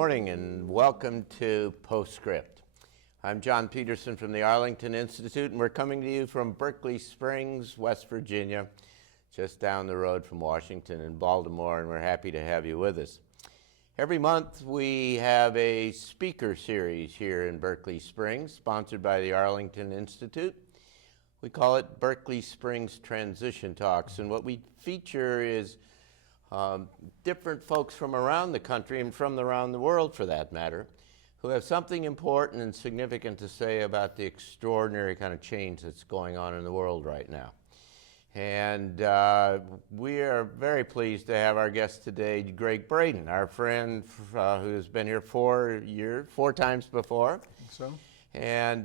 morning and welcome to Postscript. I'm John Petersen from the Arlington Institute, and we're coming to you from Berkeley Springs, West Virginia, just down the road from Washington and Baltimore, and we're happy to have you with us. Every month we have a speaker series here in Berkeley Springs, sponsored by the Arlington Institute. We call it Berkeley Springs Transition Talks, and what we feature is different folks from around the country and from around the world, for that matter, who have something important and significant to say about the extraordinary kind of change that's going on in the world right now. And we are very pleased to have our guest today, Gregg Braden, our friend who's been here 4 times before. So? And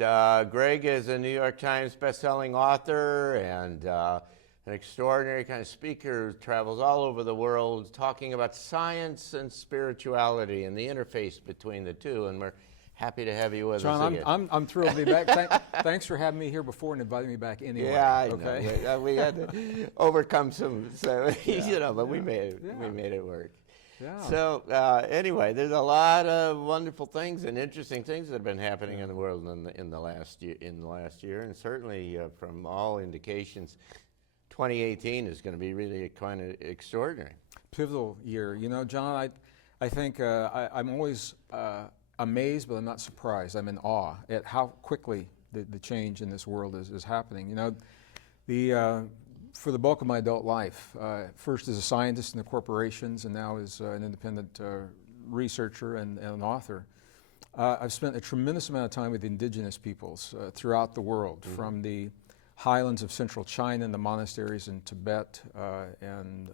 Gregg is a New York Times bestselling author and an extraordinary kind of speaker who travels all over the world talking about science and spirituality and the interface between the two, and we're happy to have you with us again. John, I'm thrilled to be back. Thanks for having me here before and inviting me back anyway. Yeah, I okay? know. We had to overcome some, but we made it work. Yeah. So anyway, there's a lot of wonderful things and interesting things that have been happening in the world in the last year, and certainly from all indications, 2018 is going to be really kind of extraordinary. Pivotal year. You know, John, I think I'm always amazed, but I'm not surprised. I'm in awe at how quickly the change in this world is happening. You know, for the bulk of my adult life, first as a scientist in the corporations and now as an independent researcher and an author, I've spent a tremendous amount of time with indigenous peoples throughout the world, from the highlands of central China and the monasteries in Tibet and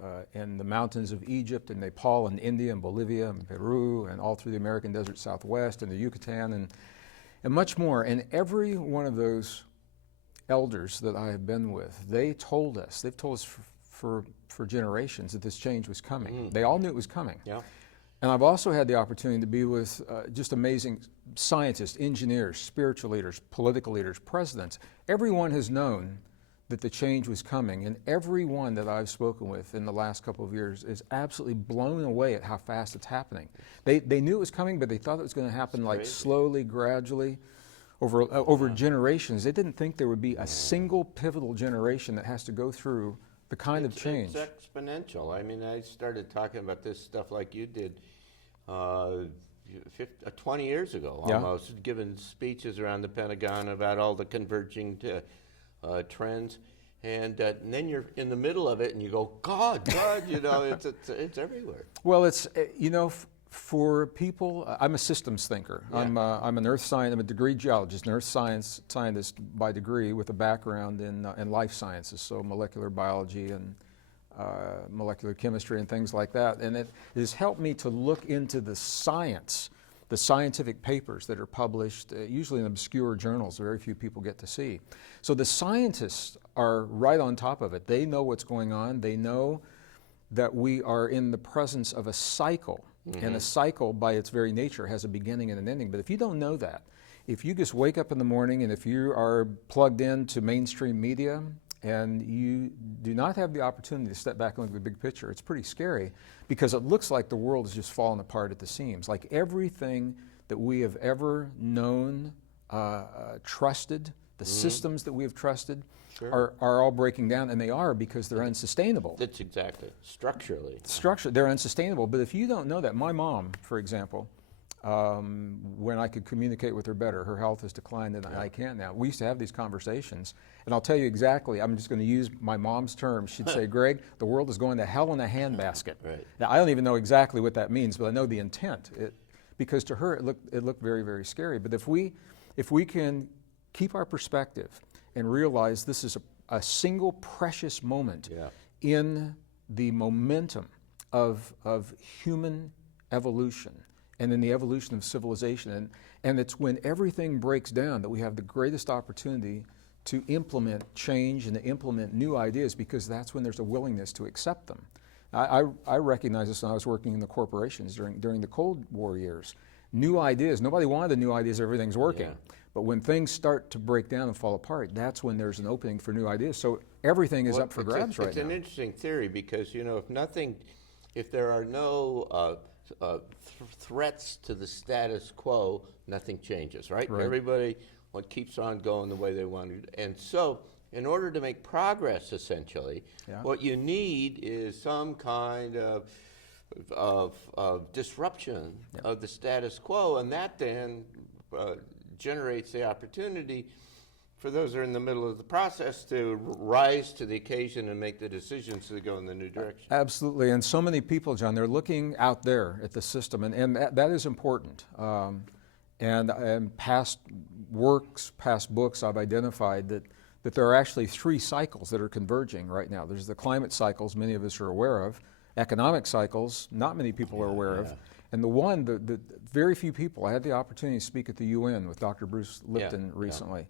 the mountains of Egypt and Nepal and India and Bolivia and Peru and all through the American desert Southwest and the Yucatan and much more. And every one of those elders that I have been with, they've told us for generations that this change was coming. They all knew it was coming. Yeah. And I've also had the opportunity to be with just amazing scientists, engineers, spiritual leaders, political leaders, presidents. Everyone has known that the change was coming, and everyone that I've spoken with in the last couple of years is absolutely blown away at how fast it's happening. They knew it was coming, but they thought it was going to happen like slowly, gradually, over generations. They didn't think there would be a single pivotal generation that has to go through the kind of change. It's exponential. I mean, I started talking about this stuff like you did 20 years ago, almost, giving speeches around the Pentagon about all the converging trends. And then you're in the middle of it and you go, God, you know, it's everywhere. Well, it's, you know, for people, I'm a systems thinker. Yeah. I'm an earth scientist, I'm a degree geologist, an earth scientist by degree with a background in life sciences, so molecular biology and molecular chemistry and things like that. And it has helped me to look into the scientific papers that are published, usually in obscure journals very few people get to see. So the scientists are right on top of it. They know what's going on. They know that we are in the presence of a cycle. And a cycle, by its very nature, has a beginning and an ending. But if you don't know that, if you just wake up in the morning and if you are plugged into mainstream media and you do not have the opportunity to step back and look at the big picture, it's pretty scary, because it looks like the world is just falling apart at the seams. Like everything that we have ever known, trusted, the systems that we have trusted, are all breaking down, and they are because they're unsustainable. That's exactly. Structurally, they're unsustainable. But if you don't know that, my mom, for example, when I could communicate with her better, her health has declined and I can't now. We used to have these conversations, and I'll tell you exactly, I'm just going to use my mom's terms. She'd say, Gregg, the world is going to hell in a handbasket. Right. Now, I don't even know exactly what that means, but I know the intent, because to her it looked very, very scary. But if we can keep our perspective and realize this is a single precious moment in the momentum of human evolution and in the evolution of civilization. And it's when everything breaks down that we have the greatest opportunity to implement change and to implement new ideas, because that's when there's a willingness to accept them. I recognize this when I was working in the corporations during the Cold War years. New ideas, nobody wanted the new ideas, everything's working. Yeah. But when things start to break down and fall apart, that's when there's an opening for new ideas. So everything is up for grabs right now. It's an interesting theory, because, you know, if there are no threats to the status quo, nothing changes, right? Right. Everybody keeps on going the way they want to. And so, in order to make progress, essentially, Yeah. what you need is some kind of disruption of the status quo, and that then generates the opportunity for those who are in the middle of the process to rise to the occasion and make the decisions to go in the new direction. Absolutely, and so many people, John, they're looking out there at the system, and that is important. And past works, past books, I've identified that there are actually 3 cycles that are converging right now. There's the climate cycles many of us are aware of, economic cycles not many people are aware of, and the one that very few people, I had the opportunity to speak at the UN with Dr. Bruce Lipton recently.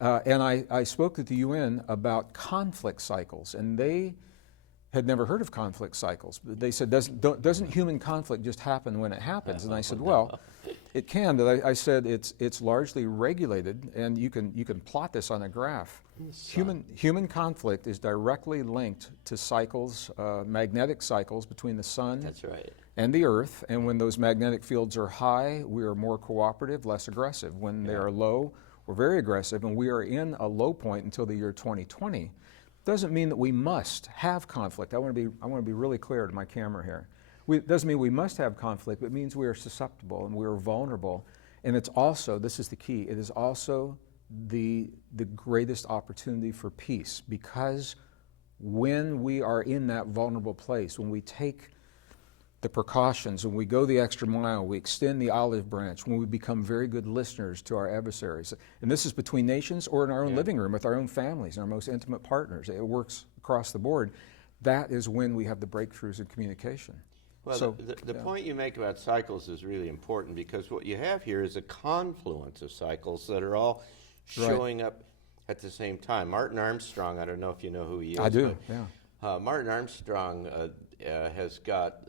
And I spoke at the UN about conflict cycles, and they had never heard of conflict cycles. They said, doesn't human conflict just happen when it happens? And I said, well, it can, but I said it's largely regulated, and you can plot this on a graph. Human conflict is directly linked to cycles, magnetic cycles between the sun That's right. and the earth, and when those magnetic fields are high, we are more cooperative, less aggressive. When they are low, we're very aggressive, and we are in a low point until the year 2020. Doesn't mean that we must have conflict. I want to be really clear to my camera here. It doesn't mean we must have conflict, but it means we are susceptible and we are vulnerable. And it's also, this is the key, it is also the greatest opportunity for peace, because when we are in that vulnerable place, when we take the precautions, when we go the extra mile, we extend the olive branch, when we become very good listeners to our adversaries. And this is between nations or in our own living room with our own families and our most intimate partners. It works across the board. That is when we have the breakthroughs in communication. Well, So, the point you make about cycles is really important, because what you have here is a confluence of cycles that are all showing up at the same time. Martin Armstrong, I don't know if you know who he is. I do, but, yeah. Martin Armstrong has got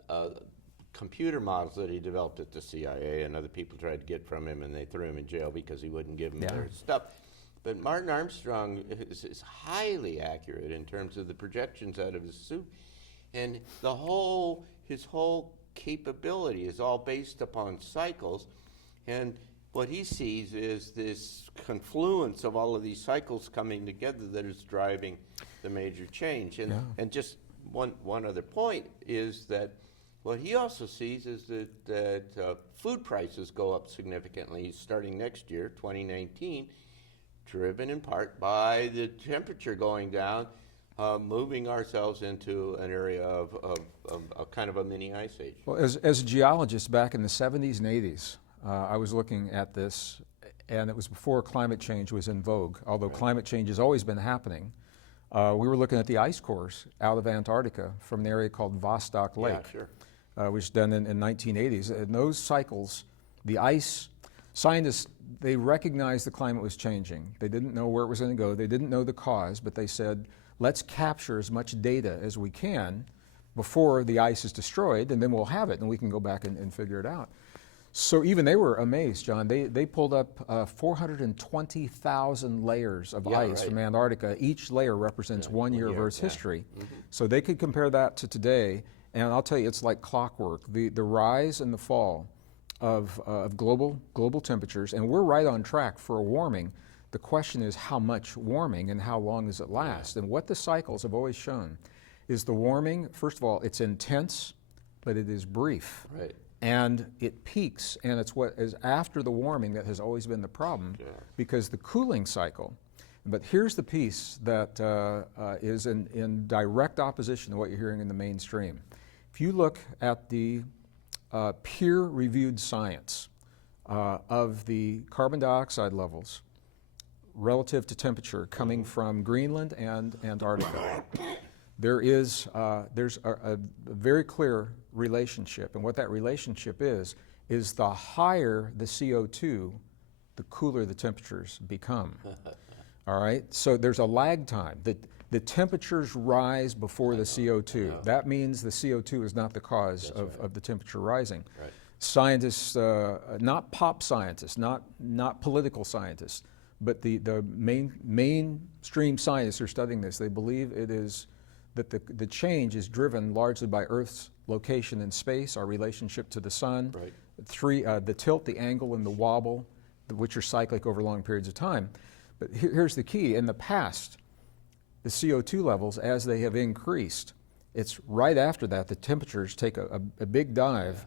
computer models that he developed at the CIA, and other people tried to get from him, and they threw him in jail because he wouldn't give them their stuff. But Martin Armstrong is highly accurate in terms of the projections out of his suit, and his whole capability is all based upon cycles, and what he sees is this confluence of all of these cycles coming together that is driving the major change. And just one other point is that what he also sees is that food prices go up significantly starting next year, 2019, driven in part by the temperature going down, moving ourselves into an area of a kind of a mini ice age. Well, as a geologist back in the 70s and 80s, I was looking at this, and it was before climate change was in vogue, although climate change has always been happening. We were looking at the ice cores out of Antarctica from an area called Vostok Lake, which was done in 1980s. And those cycles, the ice scientists, they recognized the climate was changing. They didn't know where it was going to go. They didn't know the cause, but they said, let's capture as much data as we can before the ice is destroyed, and then we'll have it, and we can go back and figure it out. So even they were amazed, John. They pulled up 420,000 layers of ice from Antarctica. Each layer represents 1 year of Earth's history. So they could compare that to today, and I'll tell you, it's like clockwork. The rise and the fall of global temperatures, and we're right on track for a warming. The question is how much warming and how long does it last? And what the cycles have always shown is the warming, first of all, it's intense, but it is brief. Right. And it peaks, and it's what is after the warming that has always been the problem, because the cooling cycle. But here's the piece that is in direct opposition to what you're hearing in the mainstream. If you look at the peer-reviewed science of the carbon dioxide levels relative to temperature coming from Greenland and Antarctica, there's a very clear relationship, and what that relationship is the higher the CO2, the cooler the temperatures become. All right, so there's a lag time. The temperatures rise before the CO2. That means the CO2 is not the cause of the temperature rising. Right. Scientists, not pop scientists, not political scientists, but the mainstream scientists who are studying this, they believe it is that the change is driven largely by Earth's location in space, our relationship to the sun, Right. the tilt, the angle, and the wobble, which are cyclic over long periods of time. But here's the key. In the past, the CO2 levels, as they have increased, it's right after that the temperatures take a big dive.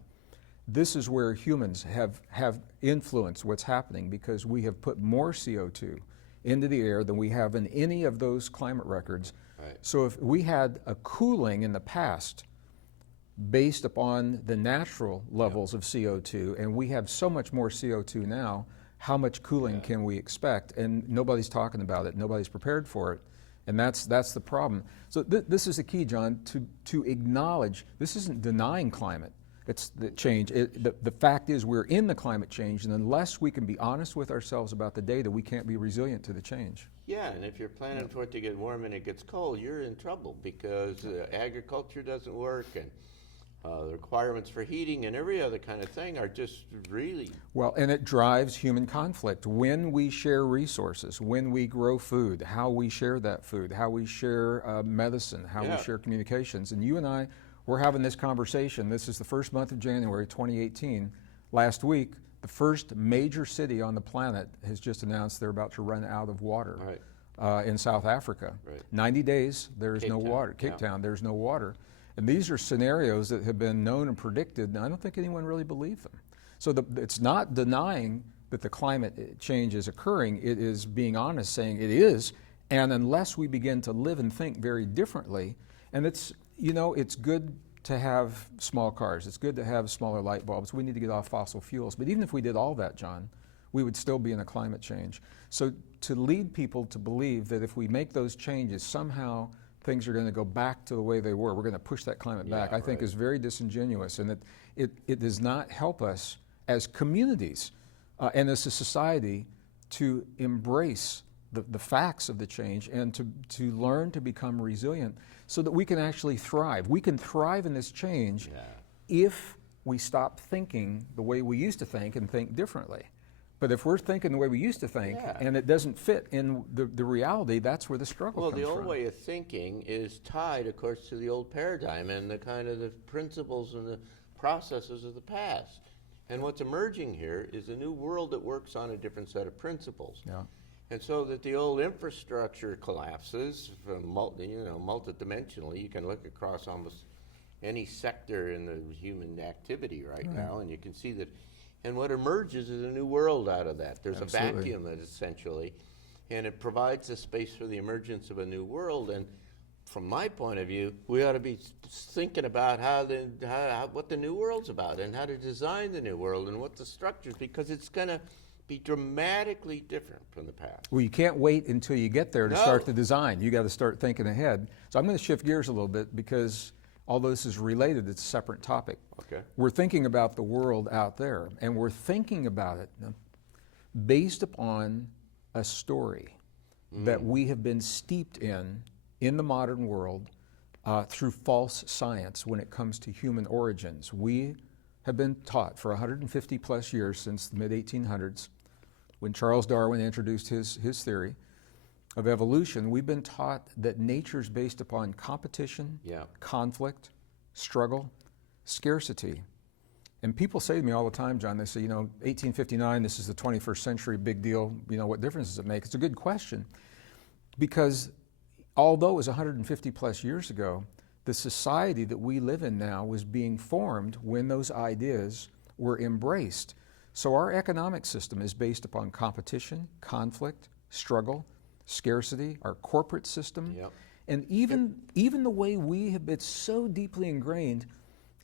This is where humans have influenced what's happening, because we have put more CO2 into the air than we have in any of those climate records. Right. So if we had a cooling in the past based upon the natural levels of CO2, and we have so much more CO2 now, how much cooling can we expect? And nobody's talking about it. Nobody's prepared for it. And that's the problem. So this is the key, John, to acknowledge this isn't denying climate. It's the change. The fact is we're in the climate change, and unless we can be honest with ourselves about the data, we can't be resilient to the change. Yeah, and if you're planning for it to get warm and it gets cold, you're in trouble, because agriculture doesn't work, and the requirements for heating and every other kind of thing are just really... Well, and it drives human conflict. When we share resources, when we grow food, how we share that food, how we share medicine, how we share communications. And you and I, we're having this conversation. This is the first month of January 2018. Last week, the first major city on the planet has just announced they're about to run out of water in South Africa. Right. 90 days, there's no water. Cape Town, there's no water. And these are scenarios that have been known and predicted, and I don't think anyone really believed them. So it's not denying that the climate change is occurring. It is being honest, saying it is, and unless we begin to live and think very differently, and it's good to have small cars. It's good to have smaller light bulbs. We need to get off fossil fuels. But even if we did all that, John, we would still be in a climate change. So to lead people to believe that if we make those changes, somehow things are going to go back to the way they were, we're going to push that climate back, I think is very disingenuous, and it does not help us as communities and as a society to embrace the facts of the change and to learn to become resilient so that we can actually thrive. We can thrive in this change if we stop thinking the way we used to think and think differently. But if we're thinking the way we used to think and it doesn't fit in the reality, that's where the struggle comes from. Well, the old way of thinking is tied, of course, to the old paradigm and the kind of the principles and the processes of the past. And what's emerging here is a new world that works on a different set of principles. Yeah. And so that the old infrastructure collapses from multidimensionally. You can look across almost any sector in the human activity right now, and you can see that. And what emerges is a new world out of that. There's a vacuum, essentially, and it provides a space for the emergence of a new world. And from my point of view, we ought to be thinking about what the new world's about and how to design the new world and what the structures, because it's going to be dramatically different from the past. Well, you can't wait until you get there to start the design. You got to start thinking ahead. So I'm going to shift gears a little bit, because although this is related, it's a separate topic. Okay. We're thinking about the world out there, and we're thinking about it based upon a story that we have been steeped in the modern world through false science when it comes to human origins. We have been taught for 150 plus years, since the mid-1800s, when Charles Darwin introduced his theory of evolution, we've been taught that nature's based upon competition, conflict, struggle, scarcity. And people say to me all the time, John, they say, 1859, this is the 21st century, big deal, what difference does it make? It's a good question, because although it was 150 plus years ago, the society that we live in now was being formed when those ideas were embraced. So our economic system is based upon competition, conflict, struggle, scarcity, our corporate system, and even the way we have been so deeply ingrained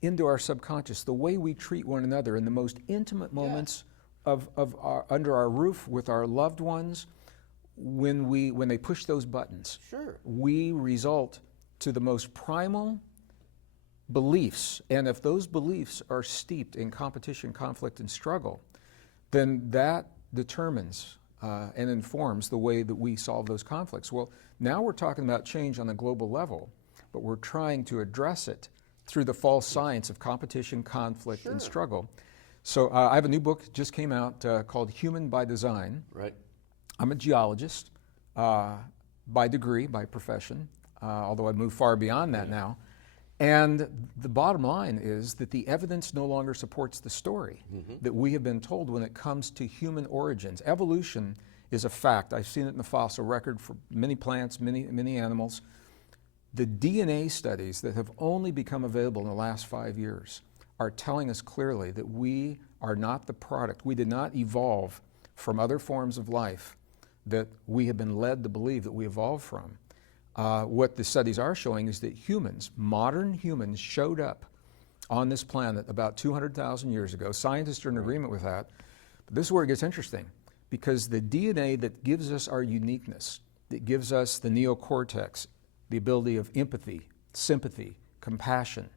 into our subconscious, the way we treat one another in the most intimate moments under our roof with our loved ones, when they push those buttons, we result to the most primal beliefs. And if those beliefs are steeped in competition, conflict, and struggle, then that determines and informs the way that we solve those conflicts. Well, now we're talking about change on the global level, but we're trying to address it through the false science of competition, conflict, and struggle. So I have a new book just came out called Human by Design. Right. I'm a geologist by degree, by profession. although I've moved far beyond that now. And the bottom line is that the evidence no longer supports the story that we have been told when it comes to human origins. Evolution is a fact. I've seen it in the fossil record for many plants, many animals. The DNA studies that have only become available in the last 5 years are telling us clearly that we are not the product. We did not evolve from other forms of life that we have been led to believe that we evolved from. What the studies are showing is that humans, modern humans, showed up on this planet about 200,000 years ago. Scientists are in agreement with that. But this is where it gets interesting, because the DNA that gives us our uniqueness, that gives us the neocortex, the ability of empathy, sympathy, compassion,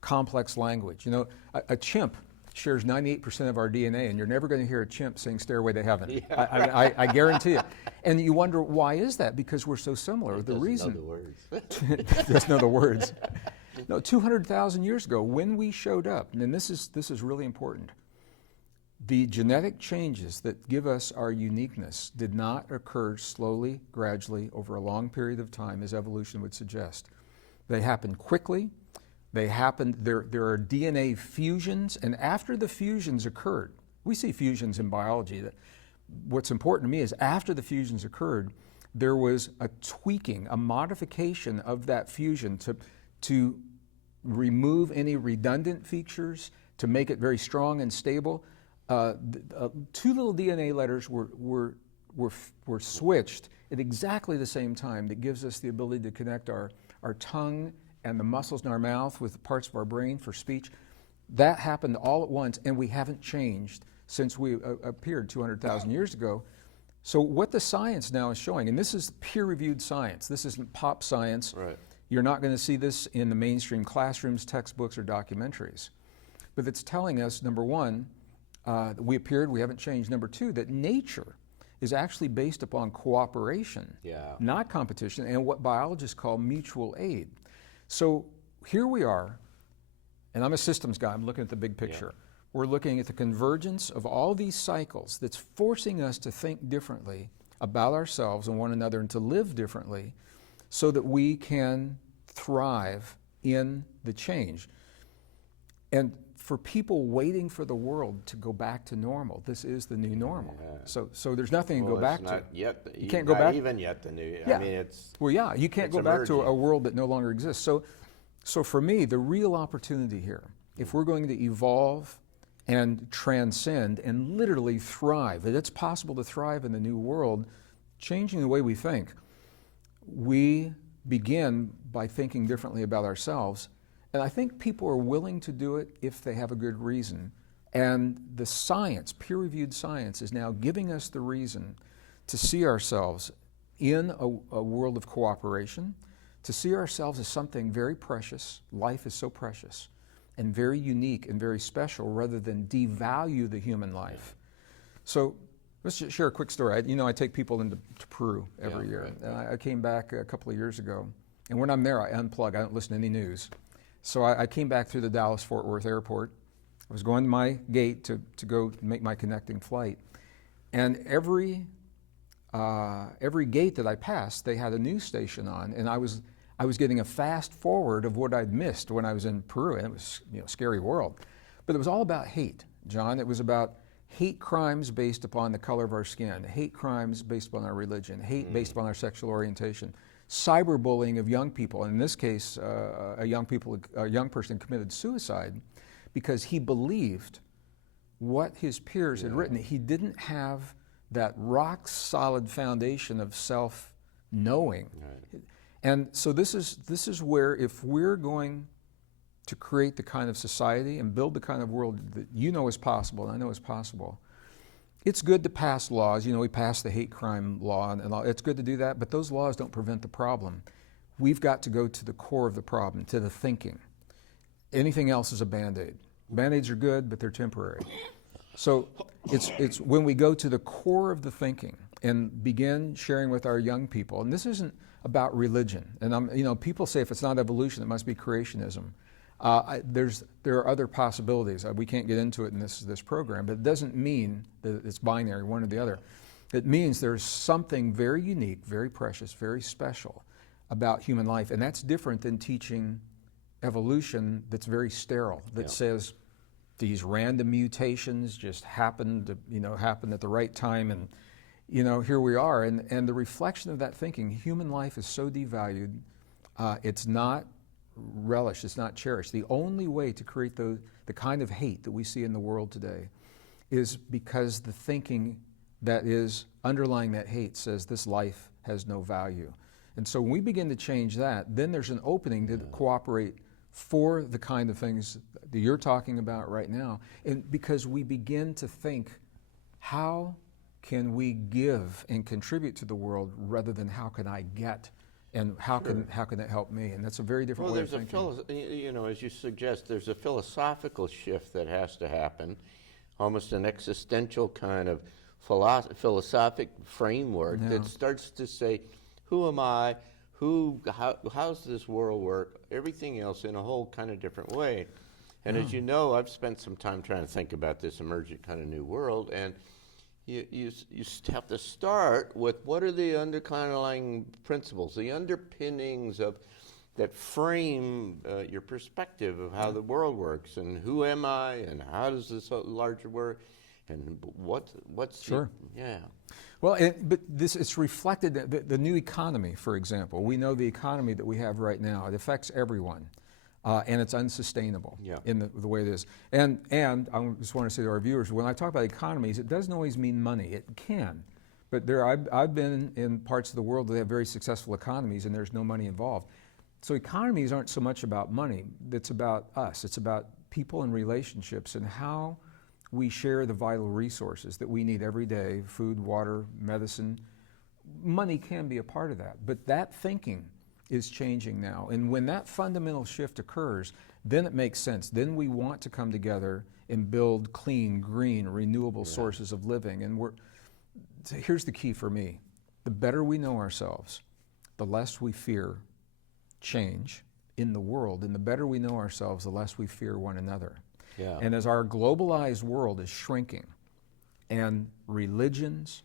complex language. You know, a chimp shares 98% of our DNA, and you're never going to hear a chimp sing Stairway to Heaven. Yeah. I guarantee it. And you wonder, why is that? Because we're so similar. It the reason know the words. doesn't know the words. No, 200,000 years ago, when we showed up, and this is really important, the genetic changes that give us our uniqueness did not occur slowly, gradually, over a long period of time, as evolution would suggest. They happened quickly. They happened, there are DNA fusions, and after the fusions occurred, we see fusions in biology. What's important to me is after the fusions occurred, there was a tweaking, a modification of that fusion to remove any redundant features, to make it very strong and stable. Two little DNA letters were switched at exactly the same time. That gives us the ability to connect our tongue and the muscles in our mouth with parts of our brain for speech. That happened all at once, and we haven't changed since we appeared 200,000 years ago. So what the science now is showing, and this is peer-reviewed science, this isn't pop science. Right. You're not going to see this in the mainstream classrooms, textbooks, or documentaries. But it's telling us, number one, that we appeared, we haven't changed. Number two, that nature is actually based upon cooperation, not competition, and what biologists call mutual aid. So here we are, and I'm a systems guy, I'm looking at the big picture. Yeah. We're looking at the convergence of all these cycles that's forcing us to think differently about ourselves and one another and to live differently so that we can thrive in the change. And for people waiting for the world to go back to normal, this is the new normal. Yeah. So there's nothing to go back to. Yet, you can't go back. Even yet the new. Yeah. I mean, it's. Well, yeah, you can't go emerging. back to a world that no longer exists. So for me, the real opportunity here, if we're going to evolve and transcend and literally thrive, that it's possible to thrive in the new world, changing the way we think, we begin by thinking differently about ourselves. And I think people are willing to do it if they have a good reason. And the science, peer-reviewed science, is now giving us the reason to see ourselves in a world of cooperation, to see ourselves as something very precious. Life is so precious and very unique and very special, rather than devalue the human life. So let's just share a quick story. I take people into Peru every year. Right. And I came back a couple of years ago. And when I'm there, I unplug. I don't listen to any news. So I came back through the Dallas-Fort Worth airport. I was going to my gate to go make my connecting flight. And every gate that I passed, they had a news station on, and I was getting a fast forward of what I'd missed when I was in Peru, and it was a scary world. But it was all about hate, John. It was about hate crimes based upon the color of our skin, hate crimes based upon our religion, hate based upon our sexual orientation, cyberbullying of young people. And in this case, a young person committed suicide because he believed what his peers had written. He didn't have that rock solid foundation of self-knowing. Right. And so this is where, if we're going to create the kind of society and build the kind of world that you know is possible, and I know is possible, it's good to pass laws. We passed the hate crime law, and it's good to do that, but those laws don't prevent the problem. We've got to go to the core of the problem, to the thinking. Anything else is a Band-Aid. Band-Aids are good, but they're temporary. So it's when we go to the core of the thinking and begin sharing with our young people, and this isn't about religion. And people say if it's not evolution, it must be creationism. There are other possibilities. We can't get into it in this program, but it doesn't mean that it's binary, one or the other. It means there's something very unique, very precious, very special about human life, and that's different than teaching evolution that's very sterile, that says these random mutations just happened at the right time, and here we are. And the reflection of that thinking, human life is so devalued, it's not relished, it's not cherished. The only way to create the kind of hate that we see in the world today is because the thinking that is underlying that hate says this life has no value. And so when we begin to change that, then there's an opening to cooperate for the kind of things that you're talking about right now. And because we begin to think, how can we give and contribute to the world rather than how can I get, and how can it help me? And that's a very different way of thinking. As you suggest, there's a philosophical shift that has to happen, almost an existential kind of philosophic framework that starts to say, who am I? How's this world work? Everything else in a whole kind of different way. And as you know, I've spent some time trying to think about this emergent kind of new world, and you have to start with what are the underlying principles, the underpinnings of that frame your perspective of how the world works, and who am I, and how does this larger work, and what's sure. Yeah. Well, but it's reflected, the new economy, for example. We know the economy that we have right now, it affects everyone, and it's unsustainable in the way it is. And I just want to say to our viewers, when I talk about economies, it doesn't always mean money. It can, but I've been in parts of the world that have very successful economies, and there's no money involved. So economies aren't so much about money, it's about us. It's about people and relationships and how we share the vital resources that we need every day, food, water, medicine. Money can be a part of that, but that thinking is changing now. And when that fundamental shift occurs, then it makes sense. Then we want to come together and build clean, green, renewable sources of living. And here's the key for me. The better we know ourselves, the less we fear change in the world. And the better we know ourselves, the less we fear one another. Yeah. And as our globalized world is shrinking, and religions,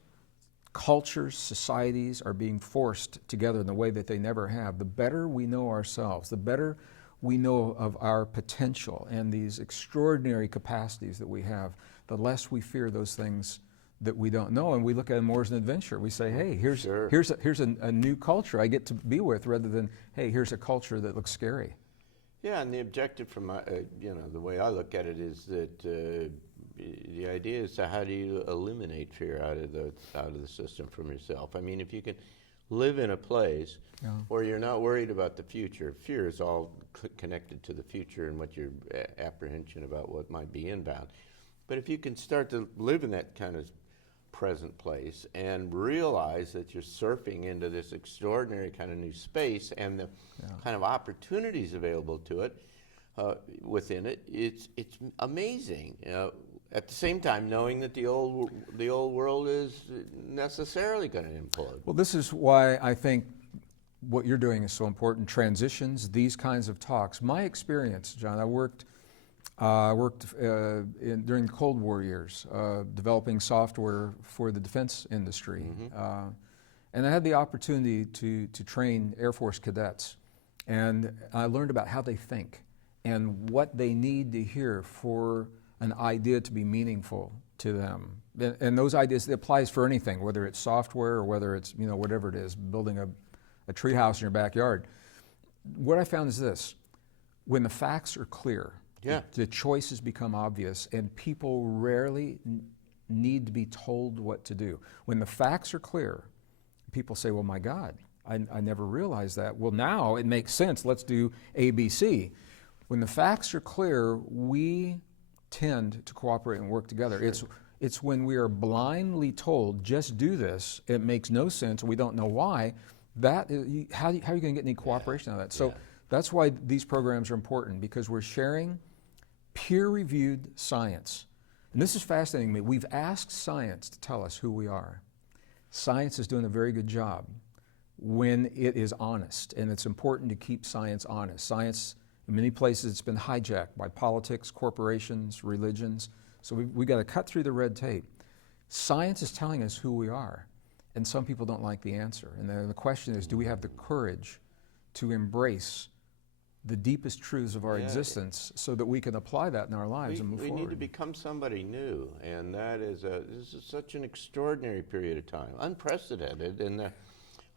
cultures, societies are being forced together in the way that they never have, the better we know ourselves, the better we know of our potential and these extraordinary capacities that we have, the less we fear those things that we don't know, and we look at them more as an adventure. We say, hey, here's a new culture I get to be with, rather than, hey, here's a culture that looks scary. Yeah, and the objective from the way I look at it is that the idea is how do you eliminate fear out of the system from yourself? I mean, if you can live in a place where you're not worried about the future, fear is all connected to the future and what your apprehension about what might be inbound. But if you can start to live in that kind of present place and realize that you're surfing into this extraordinary kind of new space and the kind of opportunities available to it within it, it's amazing. At the same time, knowing that the old world is necessarily going to implode. Well, this is why I think what you're doing is so important. Transitions, these kinds of talks. My experience, John, I worked during the Cold War years, developing software for the defense industry. And I had the opportunity to train Air Force cadets. And I learned about how they think and what they need to hear for an idea to be meaningful to them. And those ideas, it applies for anything, whether it's software or whether it's, whatever it is, building a treehouse in your backyard. What I found is this: when the facts are clear, the choices become obvious, and people rarely need to be told what to do. When the facts are clear, people say, well, my God, I never realized that. Well, now it makes sense. Let's do ABC. When the facts are clear, we tend to cooperate and work together. It's when we are blindly told, just do this, it makes no sense, we don't know why, how are you going to get any cooperation out of that? So that's why these programs are important, because we're sharing peer-reviewed science. And this is fascinating to me. We've asked science to tell us who we are. Science is doing a very good job when it is honest, and it's important to keep science honest. Science, in many places, it's been hijacked by politics, corporations, religions. So we've got to cut through the red tape. Science is telling us who we are, and some people don't like the answer. And then the question is, do we have the courage to embrace the deepest truths of our Yeah. existence so that we can apply that in our lives and move We forward. need to become somebody new, and this is such an extraordinary period of time, unprecedented, and the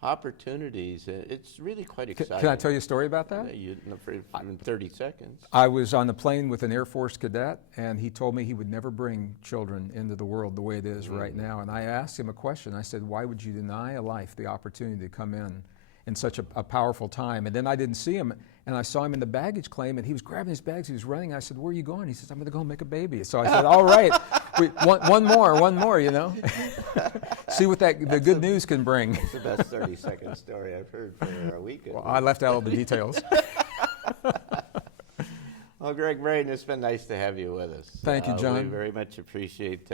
opportunities. It's really quite exciting. Can I tell you a story about that? In 30 seconds. I was on the plane with an Air Force cadet, and he told me he would never bring children into the world the way it is right now. And I asked him a question. I said, why would you deny a life the opportunity to come in such a powerful time? And then I didn't see him, and I saw him in the baggage claim, and he was grabbing his bags, he was running. I said, where are you going? He says, I'm going to go make a baby. So I said, all right, one more, you know. See what the good news can bring. It's the best 30-second story I've heard for a weekend. Well, I left out all the details. Well, Gregg Braden, it's been nice to have you with us. Thank you, John. We very much appreciate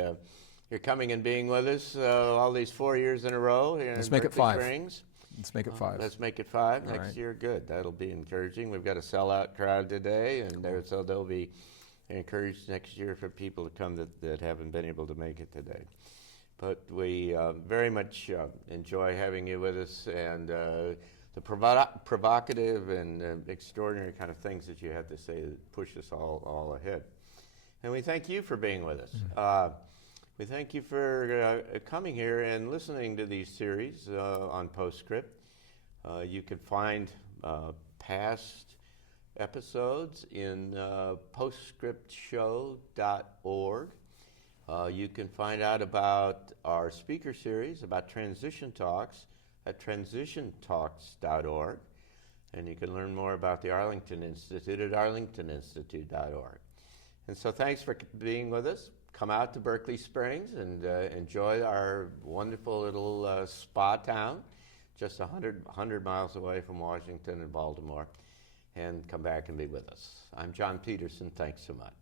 your coming and being with us all these 4 years in a row here Let's in make it Berkeley 5. Springs. Let's make it 5. Let's make it 5. All Next right. year, good. That'll be encouraging. We've got a sellout crowd today, and so they'll be encouraged next year for people to come that haven't been able to make it today. But we very much enjoy having you with us, and the provocative and extraordinary kind of things that you have to say that push us all ahead. And we thank you for being with us. We thank you for coming here and listening to these series on Postscript. You can find past episodes in postscriptshow.org. You can find out about our speaker series, about transition talks, at transitiontalks.org. And you can learn more about the Arlington Institute at arlingtoninstitute.org. And so thanks for being with us. Come out to Berkeley Springs and enjoy our wonderful little spa town, just 100 miles away from Washington and Baltimore, and come back and be with us. I'm John Petersen. Thanks so much.